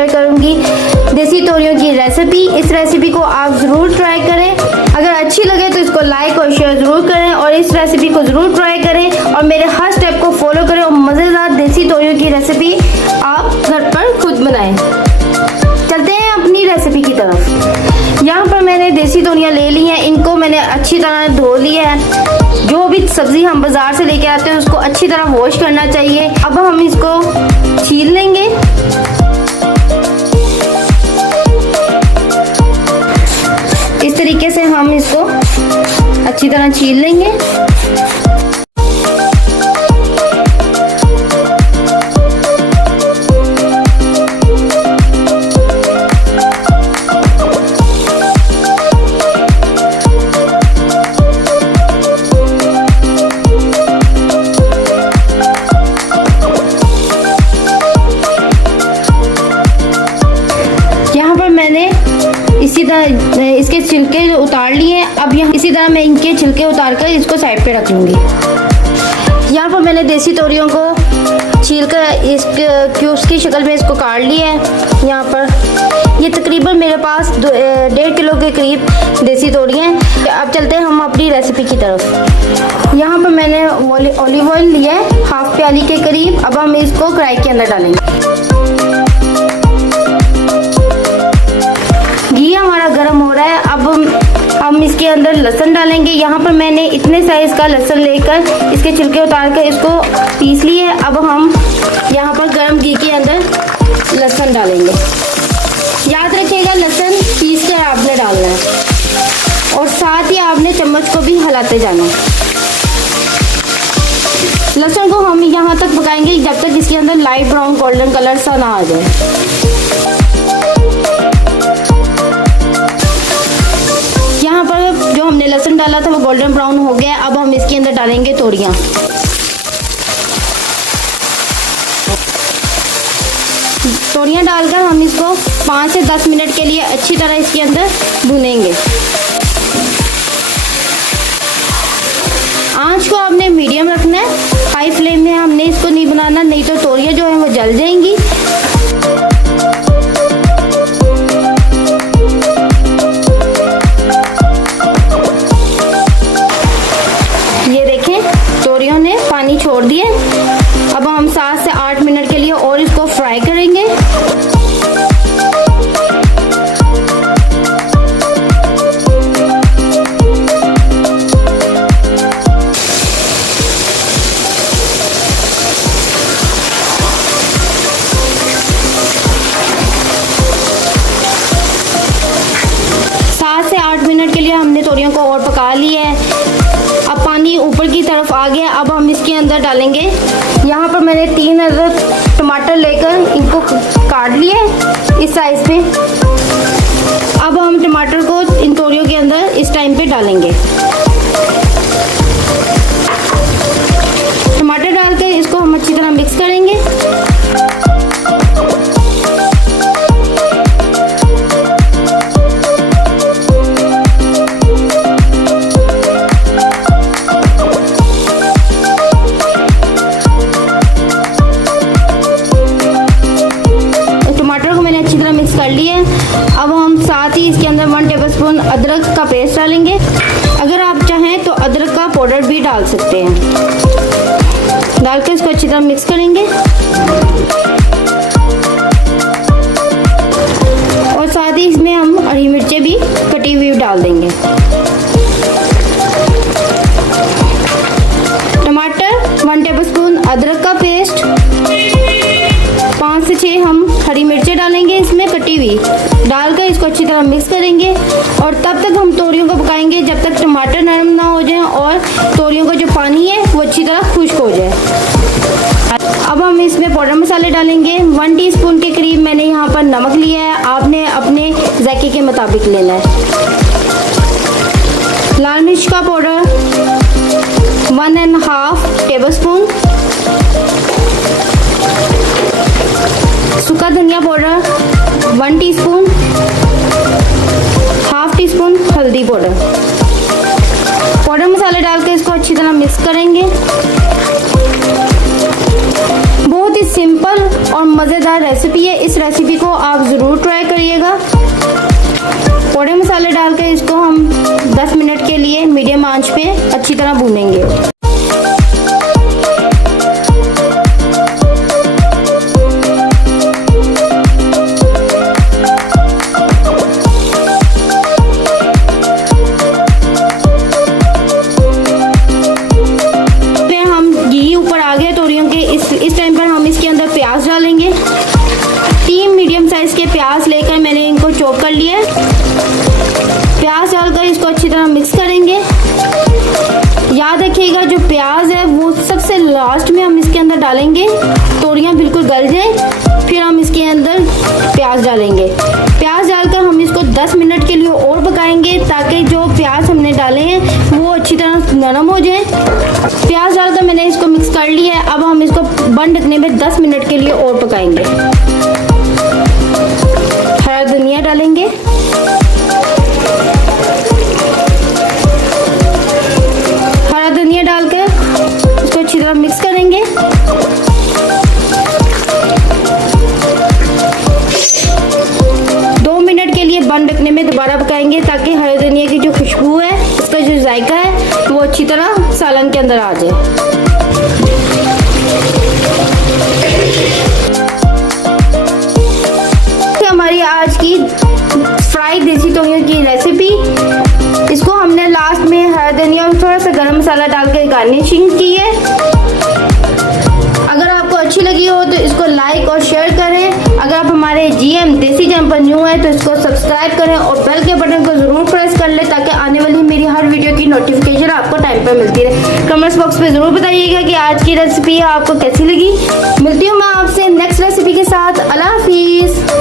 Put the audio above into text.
Share करूंगी देसी तोरियों की रेसिपी। इस रेसिपी को आप ज़रूर ट्राई करें। अगर अच्छी लगे तो इसको लाइक और शेयर ज़रूर करें और इस रेसिपी को ज़रूर ट्राई करें और मेरे हर स्टेप को फॉलो करें और मज़ेदार देसी तोरियों की रेसिपी आप घर पर खुद बनाएं। चलते हैं अपनी रेसिपी की तरफ। यहाँ पर मैंने देसी तोरियाँ ले ली हैं, इनको मैंने अच्छी तरह धो लिया है। जो भी सब्ज़ी हम बाज़ार से लेके आते हैं उसको अच्छी तरह वॉश करना चाहिए। अब हम इसको छील लेंगे। इस तरीके से हम इसको अच्छी तरह छील लेंगे। इसी तरह इसके छिलके उतार लिए। अब यहाँ इसी तरह मैं इनके छिलके उतार कर इसको साइड पे रख लूँगी। यहाँ पर मैंने देसी तोरियों को छील कर इस क्यूब्स की शक्ल में इसको काट लिया है। यहाँ पर ये तकरीबन मेरे पास 1.5 किलो के करीब देसी तोरियाँ हैं। अब चलते हैं हम अपनी रेसिपी की तरफ। यहाँ पर मैंने ऑलिव ऑयल लिया है हाफ प्याली के करीब। अब हम इसको कढ़ाई के अंदर डालेंगे। घी हमारा गर्म हो रहा है। अब हम इसके अंदर लहसुन डालेंगे। यहाँ पर मैंने इतने साइज का लहसुन लेकर इसके छिलके उतार कर इसको पीस लिए है। अब हम यहाँ पर गर्म घी के अंदर लहसुन डालेंगे। याद रखिएगा लहसुन पीस कर आपने डालना है और साथ ही आपने चम्मच को भी हिलाते जाना। लहसुन को हम यहाँ तक पकाएंगे जब तक इसके अंदर लाइट ब्राउन गोल्डन कलर सा ना आ जाए। यहाँ पर जो हमने लहसुन डाला था वो गोल्डन ब्राउन हो गया। अब हम इसके अंदर डालेंगे तोरियाँ। तोरियाँ डालकर हम इसको 5 से 10 मिनट के लिए अच्छी तरह इसके अंदर भूनेंगे। आंच को आपने मीडियम रखना है, हाई फ्लेम में हमने इसको नहीं बनाना, नहीं तो तोरियाँ जो है वो जल जाएंगी। तोरियों ने पानी छोड़ दिए। अब हम 7 से 8 मिनट के लिए और इसको फ्राई करेंगे। हमने तोरियों को और पका लिया है। अब पानी ऊपर की तरफ आ गया। अब हम इसके अंदर डालेंगे। यहाँ पर मैंने 3 अदद टमाटर लेकर इनको काट लिए इस साइज पे। अब हम टमाटर को इन तोरियों के अंदर इस टाइम पे डालेंगे। टमाटर डालकर इसको हम अच्छी तरह मिक्स करेंगे। अब हम साथ ही इसके अंदर 1 टेबलस्पून अदरक का पेस्ट डालेंगे। अगर आप चाहें तो अदरक का पाउडर भी डाल सकते हैं। डालकर इसको अच्छी तरह मिक्स करेंगे और साथ ही इसमें हम हरी मिर्चें भी कटी हुई डाल देंगे। टमाटर 1 टेबलस्पून, अदरक का पेस्ट 5 से 6 हम हरी मिर्चें डालेंगे इसमें कटी हुई, डालकर इसको अच्छी तरह मिक्स करेंगे और तब तक हम तोरियों को पकाएंगे जब तक टमाटर नरम ना हो जाए और तोरियों का जो पानी है वो अच्छी तरह खुश्क हो जाए। अब हम इसमें पाउडर मसाले डालेंगे। 1 टीस्पून के करीब मैंने यहाँ पर नमक लिया है, आपने अपने जायके के मुताबिक लेना है। लाल मिर्च का पाउडर 1.5 टेबलस्पून, सूखा धनिया powder 1 teaspoon, half tea spoon हल्दी पाउडर। पाउडर मसाले डालकर इसको अच्छी तरह मिक्स करेंगे। बहुत ही सिंपल और मज़ेदार रेसिपी है। इस रेसिपी को आप लिए मीडियम आंच पे अच्छी तरह भूनेंगे। फिर हम घी ऊपर आ गया तोरियों के, इस टाइम पर हम इसके अंदर प्याज डालेंगे। 3 मीडियम साइज के प्याज लेकर मैंने इनको चॉप कर लिया है। प्याज डालकर इसको अच्छी तरह मिक्स करेंगे। याद रखिएगा जो प्याज है वो सबसे लास्ट में हम इसके अंदर डालेंगे, तोरियां बिल्कुल गल जाए फिर हम इसके अंदर प्याज डालेंगे। प्याज डालकर हम इसको 10 मिनट के लिए और पकाएंगे ताकि जो प्याज हमने डाले हैं वो अच्छी तरह नरम हो जाए। प्याज डालकर मैंने इसको मिक्स कर लिया है। अब हम इसको बंद ढकने में 10 मिनट के लिए और पकाएंगे। हरा धनिया डालेंगे, हरा धनिया डालकर इसको अच्छी तरह मिक्स करेंगे। बंद रखने में दोबारा पकाएंगे ताकि हरे धनिया की जो खुशबू है, इसका जो जायका है वो अच्छी तरह सालन के अंदर आ जाए। हमारी आज की फ्राई देसी तोरियों की रेसिपी, इसको हमने लास्ट में हरा धनिया और थोड़ा सा गरम मसाला डालकर गार्निशिंग की है। अगर आपको अच्छी लगी हो तो इसको लाइक और शेयर करें। अगर आप हमारे GM देसी जैम पर न्यू है तो इसको सब्सक्राइब करें और बेल के बटन को जरूर प्रेस कर लें ताकि आने वाली मेरी हर वीडियो की नोटिफिकेशन आपको टाइम पर मिलती रहे। कमेंट्स बॉक्स में जरूर बताइएगा कि आज की रेसिपी आपको कैसी लगी। मिलती हूँ मैं आपसे नेक्स्ट रेसिपी के साथ। अल्लाह हाफिज।